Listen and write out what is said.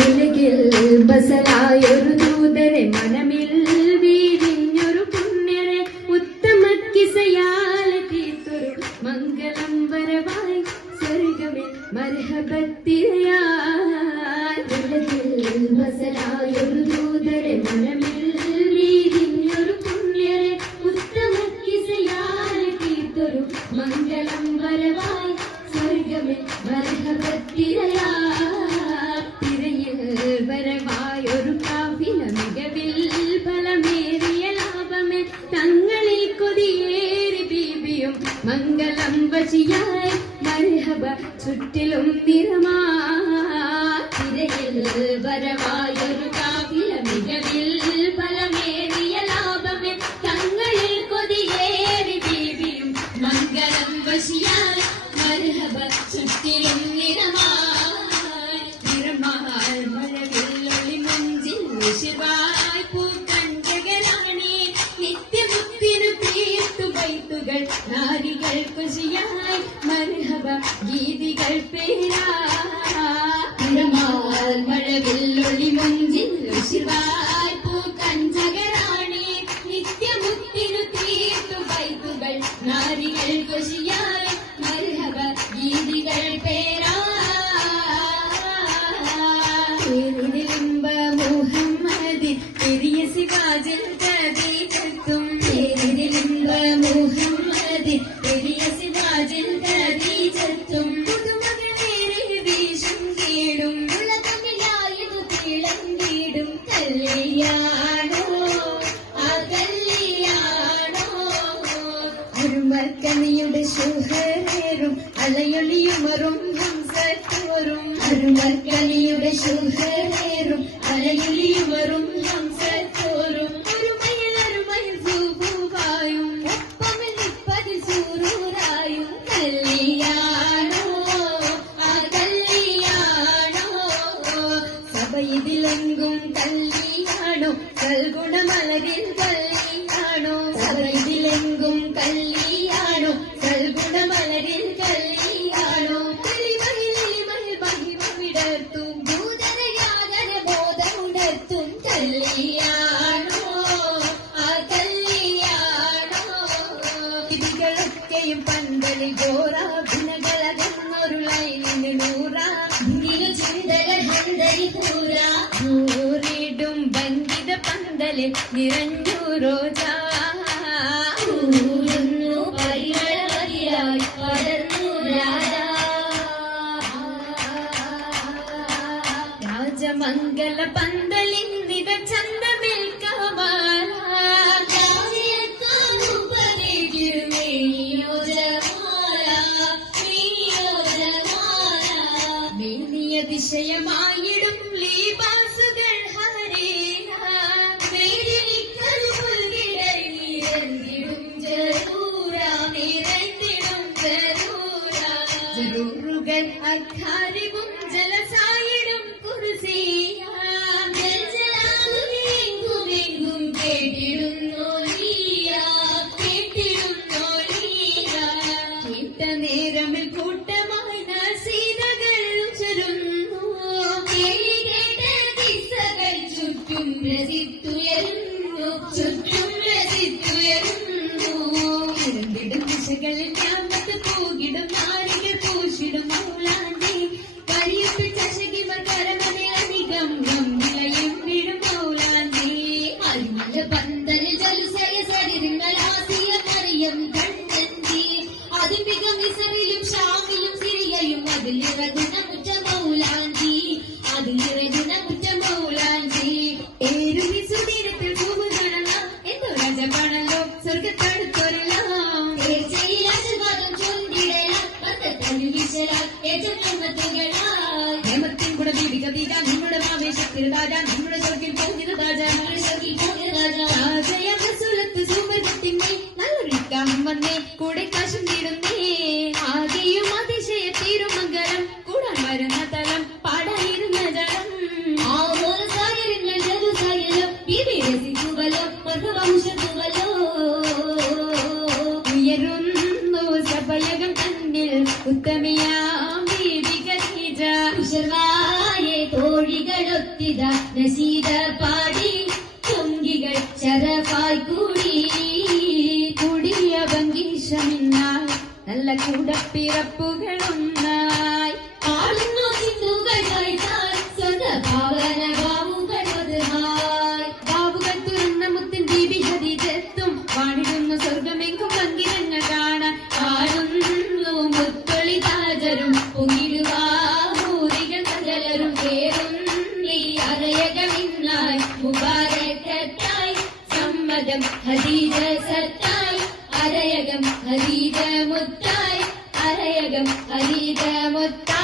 ഉലകിൽ ബസലായൊരു ദൂതരെ മനമിൽ വീഴിഞ്ഞൊരു പുണ്യരെ ഉത്തമ കിസയാലെ തീർത്തൊരു മംഗളം വരവായി സ്വർഗമേ മർഹബത്തിരയായി ഉലകിൽ ബസലായൊരു ദൂതരെ മനമിൽ വീഴിഞ്ഞൊരു പുണ്യരെ ഉത്തമ കിസയാലെ തീർത്തൊരു മംഗളം വരവായി സ്വർഗമേ മർഹബത്തിരയായി വരവായൊരു കാഫില മികവിൽ ഫലമേറിയ ലാഭമേ തങ്ങളിൽ കൊതിയേറി ബീബിയും മംഗളം വശിയായി മർഹബ ചുറ്റിലും നിറമാതിരയിൽ വരവായൊരു കാഫില മികവിൽ ഫലമേറിയ ലാഭമേ തങ്ങളിൽ കൊതിയേറി ബീബിയും മംഗളം വശിയായി മർഹബ ചുറ്റിലും നിറമാ ശിവായ് പൂക്കഞ്ചകരാണി നിത്യമുത്തിനു തീർത്തുവൈത്തുകൾ നാരികൾ കുശിയായി മർഹബ ഗീതികൾ പേരാ മഴവില്ലൊളി മുഞ്ചിൽ ശിവായ് പൂക്കഞ്ചകരാണി നിത്യമുത്തിനു തീർത്തുവൈത്തുകൾ നാരികൾ കുശിയായി മർഹബ ഗീതികൾ പേരാ പെരിയ സിവാജിൽ കദീജത്തും പേരിലിംബ മുഹമ്മദ് പെരിയ സിവാജിൽ കദീജത്തും പുതുമകളേറെ വീശും കേടും ഉലകമിലായതു തിളങ്ങിടും കല്യാണോ ആ കല്യാണോ അരുമർക്കനിയുടെ ശുഹരേറും അലയൊളിയുമറും ഹംസത്തോറും അരുമർക്കനിയുടെ ശുഹരേറും അലയൊളിയുമറും ഹംസത്തോറും ഒരുമയിൽ അരുമയിൽ സൂപുവായും ഒപ്പമിൽ നിപ്പതിൽ സൂറൂറായും കല്യാണോ ആ കല്യാണോ സഭയിതിലെങ്കും കല്യാണോ കൽഗുണമലരിൽ കല്യാണോ സഭയിതിലെങ്കും കല്യാണോ കൽഗുണമലരിൽ കല്യാണോ വിടർത്തും ഭൂതരയാകര ബോധമുണർത്തും കല്യാണോ ആ കല്യാണോ ഇതികളൊക്കെയും പന്തളി ഘോരാഭിനകളകന്നൊരു ലൈനിന് നൂറാ ചിന്തകൾ ഹന്തരി പൂരാ ൂറിടും ബന്ധിത പന്തല് നിറഞ്ഞു റോജാ പരികളായി പടർന്നു രാജാ രാജമംഗല പന്തലിന്നിവ ചന്തമേൽക്കാമാല മേനിയ ദിശയമായിടും ലീബാസുകൾ ജറൂറുകൾ അഖാരിവും ജലസായിടും കുർസിയാ ജൽജലാകുമെങ്കുമെങ്കും കേട്ടിടുന്നോലിയാ കേട്ട നേരമിൽ കൂട്ടമായി നസീതകൾ ഉച്ചരുന്നു കേട്ട ദിശകൾ ചുറ്റും രസിത്തുയരുന്നു രണ്ടിടും ദിശകളിൽ ഞാമത്ത് പോകിടും നാരികൾ പൂശിടും മൗലാന്തി കരിയപ്പ് ചശകിമർ കരമനെ അധികം ഗംഭീരയും വിടും മൗലാന്തി അരിമല പന്തലിൽ ജലുസയ സരിങ്ങൾ ആസിയ മറിയം കണ്ണന്തി അതിമികം മിസറിലും ഷാമിലും സിറിയയും അതിലിറങ്ങുന്ന മുറ്റ മൗലാന്തി ഏരുമി സുദീരത്തിൽ പൂവുകളല്ല എന്തോ രാജപാണല്ലോ സ്വർഗത്തടുത്തൊരല്ലാം ഹേമത്തിൻ കൂടെ ദീപിക തീര നിങ്ങളുടെ ആവേശത്തിൽ രാജ നമ്മുടെ സ്വർഗിൽ പോകുന്നത് രാജയസുലത്ത് സൂപരത്തിന്മേ നല്ലൊരിക്കാം വന്നേ കൂടെ കാശും തീരുന്നേ ആകെയും അതിശയ തീരുമംഗലം കൂടാൻ വരുന്ന തലം പാടായിരുന്ന ജലം ഉയരുന്നു സഭയകം തന്നിൽ ഉത്തമയാം ദീപിക തോഴികളോ ഒത്തിത നശീദ പാടി ചുങ്കികൾ ശരഫായി കൂടി കൂടിയ ഭംഗീഷമിന്നായി നല്ല കൂടപ്പിറപ്പുകളൊന്നായി പാടുന്നു ഹിന്ദുകൾ കഴിച്ചാൽ സ്വന്തഭാവന ബാവുകൾ ഒതുഹായ് ബാവുകൾ തുറന്ന മുത്തൻ ദീപി ഹദീജത്തും പാടിടുന്നു സ്വർഗമെങ്കും മന്ദിരങ്ങൾ കാണാൻ കാണുന്നു മുത്തൊളി താജരും പൊങ്ങിടുവാഹൂതികൾ സകലരും കേറുന്നി അറയകമിന്നായി മുബാരക്കത്തായി സമ്മതം ഹദീജ സത്തായി അരയകം ഹദീജ മുത്തായി അരയകം ഹദീജ മുത്തായി